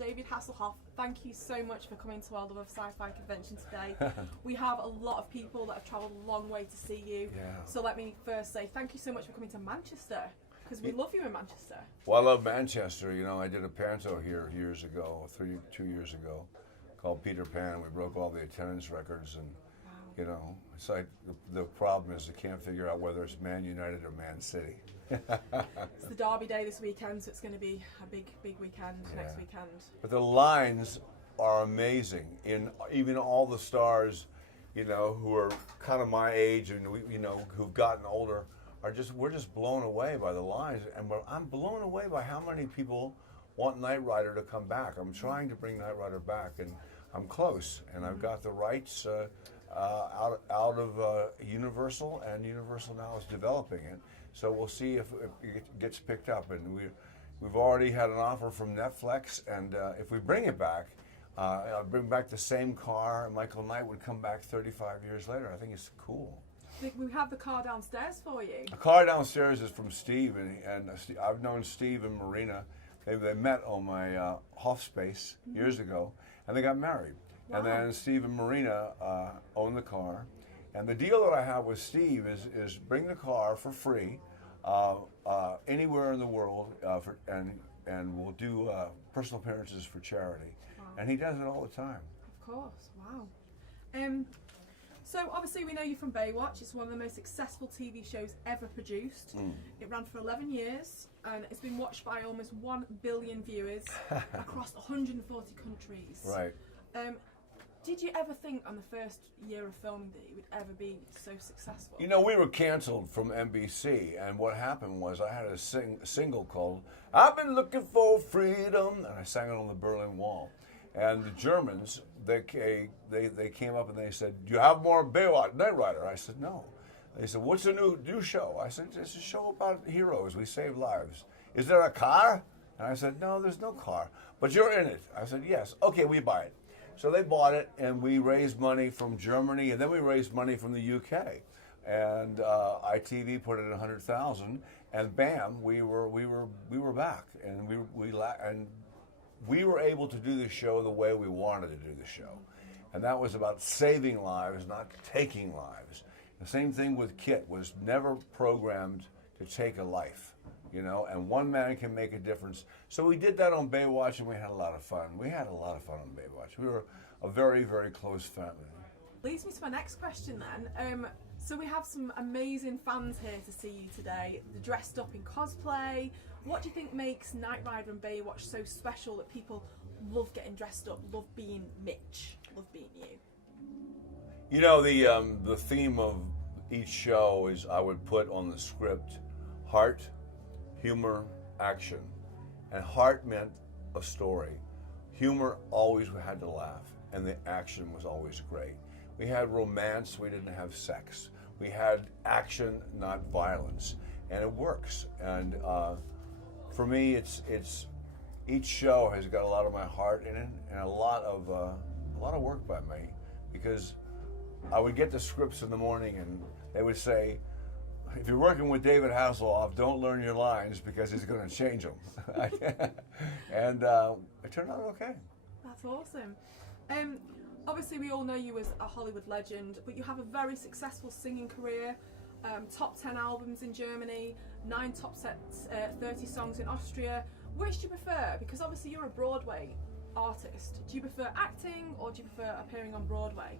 David Hasselhoff, thank you so much for coming to our Love of Sci-Fi convention today. We have a lot of people that have travelled a long way to see you. Yeah. So let me first say thank you so much for coming to Manchester, because we love you in Manchester. Well, I love Manchester. You know, I did a panto here years ago, 2 years ago, called Peter Pan. We broke all the attendance records, and you know, it's like the problem is they can't figure out whether it's Man United or Man City. It's the Derby Day this weekend, so it's going to be a big weekend next weekend. But the lines are amazing. In even all the stars, you know, who are kind of my age and you know, who've gotten older, we're just blown away by the lines, and I'm blown away by how many people want Knight Rider to come back. I'm trying to bring Knight Rider back, and I'm close, and I've got the rights out of Universal, and Universal now is developing it. So we'll see if it gets picked up, and we've already had an offer from Netflix, and if we bring it back, I'll bring back the same car. Michael Knight would come back 35 years later. I think it's cool. We have the car downstairs for you. The car downstairs is from Steve, and I've known Steve and Marina. They met on my Hoff Space years ago, and they got married. Wow. And then Steve and Marina own the car. And the deal that I have with Steve is bring the car for free anywhere in the world, and we'll do personal appearances for charity. Wow. And he does it all the time. Of course, wow. So obviously we know you from Baywatch. It's one of the most successful TV shows ever produced. It ran for 11 years, and it's been watched by almost 1 billion viewers across 140 countries. Right. Did you ever think on the first year of filming that it would ever be so successful? You know, we were canceled from NBC, and what happened was I had a single called "I've Been Looking for Freedom," and I sang it on the Berlin Wall. And the Germans, they came up and they said, "Do you have more Baywatch Knight Rider?" I said, "No." They said, "What's the new show?" I said, "It's a show about heroes. We save lives. Is there a car?" And I said, "No, there's no car. But you're in it." I said, "Yes." "Okay, we buy it." So they bought it, and we raised money from Germany, and then we raised money from the UK. And ITV put in 100,000, and bam, we were back, and we were able to do the show the way we wanted to do the show, and that was about saving lives, not taking lives. The same thing with Kit, was never programmed to take a life. You know, and one man can make a difference. So we did that on Baywatch, and we had a lot of fun. We had a lot of fun on Baywatch. We were a very, very close family. Leads me to my next question then. So we have some amazing fans here to see you today. They're dressed up in cosplay. What do you think makes Knight Rider and Baywatch so special that people love getting dressed up, love being Mitch, love being you? You know, the theme of each show is, I would put on the script, heart, humor, action. And heart meant a story. Humor always had to laugh, and the action was always great. We had romance, we didn't have sex. We had action, not violence, and it works. And for me, it's each show has got a lot of my heart in it, and a lot of work by me, because I would get the scripts in the morning, and they would say, "If you're working with David Hasselhoff, don't learn your lines because he's going to change them." And it turned out okay. That's awesome. Obviously, we all know you as a Hollywood legend, but you have a very successful singing career. Top 10 albums in Germany, 9 top sets, 30 songs in Austria. Which do you prefer? Because obviously you're a Broadway artist. Do you prefer acting, or do you prefer appearing on Broadway?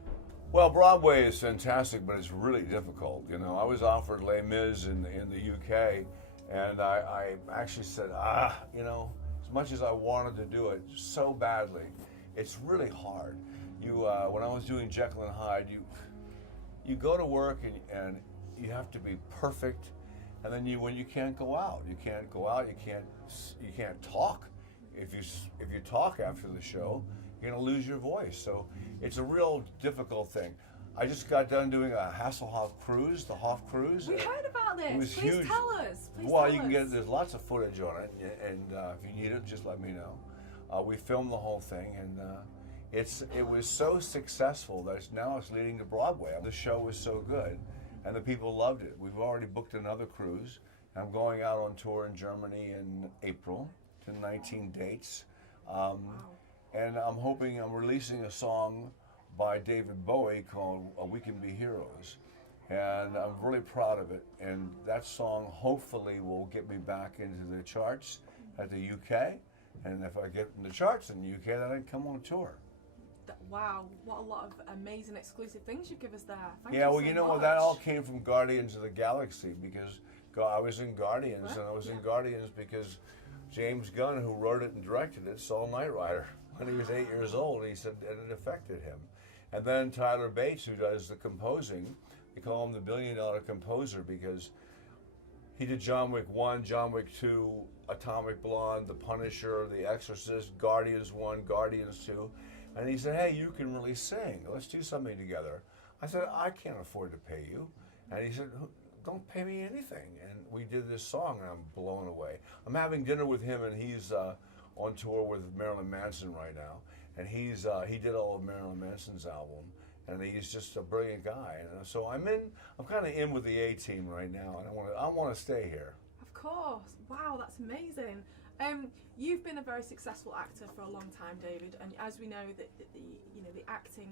Well, Broadway is fantastic, but it's really difficult. You know, I was offered Les Mis in the UK, and I actually said, you know, as much as I wanted to do it so badly, it's really hard. When I was doing Jekyll and Hyde, you go to work and you have to be perfect, and then when you can't go out, you can't talk. If you talk after the show, you're going to lose your voice. So it's a real difficult thing. I just got done doing a Hasselhoff cruise, the Hoff cruise. We heard about this. It was Please huge. tell us. Please well, tell you can us. get, there's lots of footage on it, and if you need it, just let me know. We filmed the whole thing, and it was so successful that now it's leading to Broadway. The show was so good, and the people loved it. We've already booked another cruise. I'm going out on tour in Germany in April to 19 dates. Wow. And I'm releasing a song by David Bowie called We Can Be Heroes. And I'm really proud of it. And that song hopefully will get me back into the charts at the UK. And if I get in the charts in the UK, then I can come on tour. Wow, what a lot of amazing exclusive things you give us there. Thank Yeah, you well, so you know much. what? That all came from Guardians of the Galaxy, because I was in Guardians, and I was in Guardians because James Gunn, who wrote it and directed it, saw Knight Rider when he was 8 years old. And he said, and it affected him. And then Tyler Bates, who does the composing, they call him the $1 billion composer because he did John Wick 1, John Wick 2, Atomic Blonde, The Punisher, The Exorcist, Guardians 1, Guardians 2. And he said, hey, you can really sing. Let's do something together. I said, I can't afford to pay you. And he said, don't pay me anything. And we did this song, and I'm blown away. I'm having dinner with him, and he's on tour with Marilyn Manson right now. And he did all of Marilyn Manson's album. And he's just a brilliant guy. And so I'm kind of in with the A-team right now, and I want to stay here. Of course. Wow, that's amazing. You've been a very successful actor for a long time, David, and as we know, the acting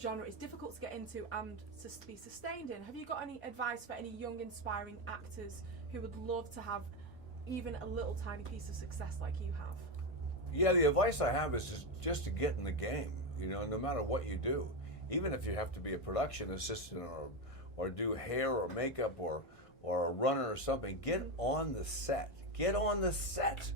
genre is difficult to get into and to be sustained in. Have you got any advice for any young, inspiring actors who would love to have even a little tiny piece of success like you have? Yeah, the advice I have is just to get in the game. No matter what you do, even if you have to be a production assistant or do hair or makeup or a runner or something, get on the set. Get on the set.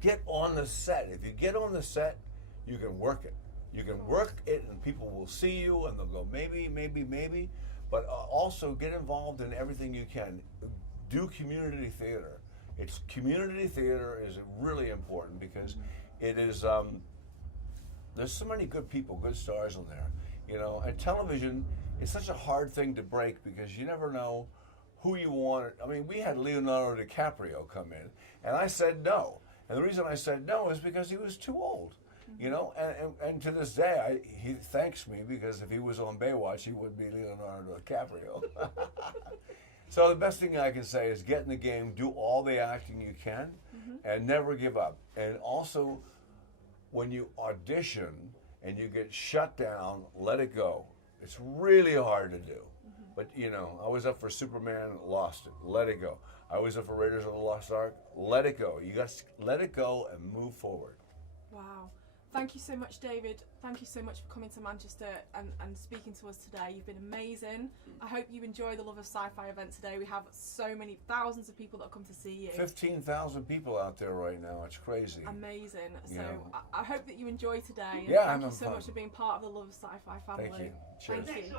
Get on the set. If you get on the set, you can work it. You can work it, and people will see you, and they'll go, maybe, maybe, maybe. But also get involved in everything you can. Do community theater. Community theater is really important because it is. There's so many good people, good stars on there. And television is such a hard thing to break because you never know who you want. I mean, we had Leonardo DiCaprio come in, and I said no. And the reason I said no is because he was too old. And to this day, he thanks me because if he was on Baywatch, he would be Leonardo DiCaprio. So the best thing I can say is get in the game, do all the acting you can, and never give up. And also, when you audition and you get shut down, let it go. It's really hard to do. But, I was up for Superman, lost it, let it go. I was up for Raiders of the Lost Ark, let it go. You got to let it go and move forward. Wow. Thank you so much, David. Thank you so much for coming to Manchester and speaking to us today. You've been amazing. I hope you enjoy the Love of Sci-Fi event today. We have so many thousands of people that come to see you. 15,000 people out there right now. It's crazy. Amazing. So I hope that you enjoy today. And yeah, thank you so much for being part of the Love of Sci-Fi family. Thank you. Cheers. Thank you.